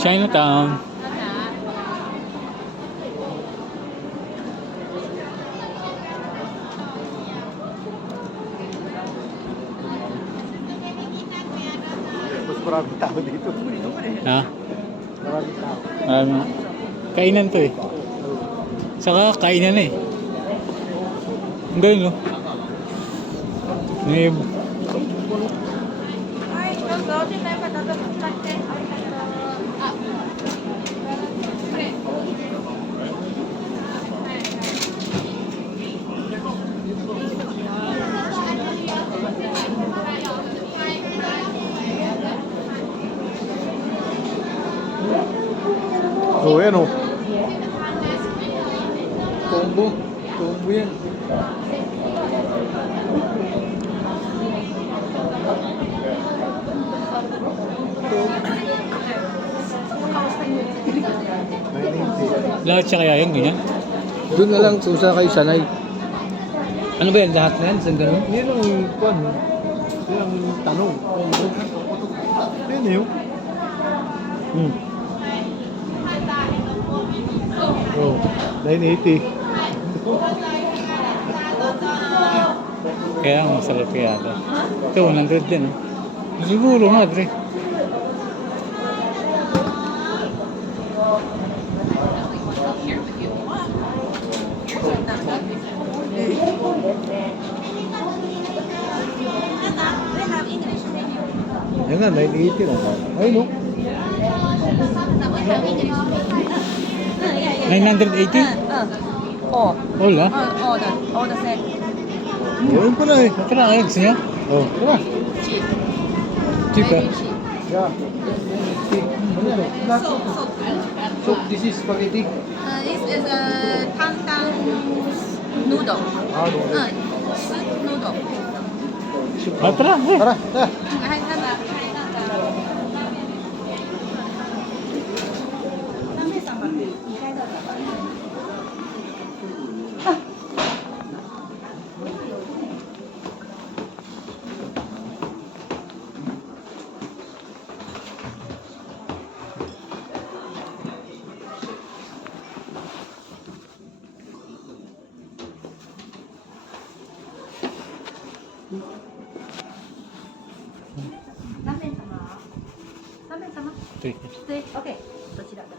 Chinatown. Mas maraming tao dito. Ha? Maraming tao. Kainan to eh. Saka kainan na eh. Ang galing no? May... Oh, yan oh. Combo. Combo yan. Lahat siya kaya yan, ganyan? Doon na lang kung saan kayo sanay. Ano ba yan? Lahat na yan? Saan ganun? Yan ang kwan. Yan ang tanong. Yan yun. Oh, 980. Kaya ang masarap kaya ito. Ito, 100 din. Siguro nga, Dre. Yan nga, 980 lang. Ay, no? 980? Oh. All ah? All the set. Yun pala eh. Tara, ayos niya. Oh, tara. Cheap ah. Yeah. Ano yun? So, this is spaghetti. This is a tantan noodle. Ah, no. Soup noodle. Ah, tara, eh. Tara, tara. はい、なんだ。ラーメン様。ラーメン様。Ito. で、OK。どちら。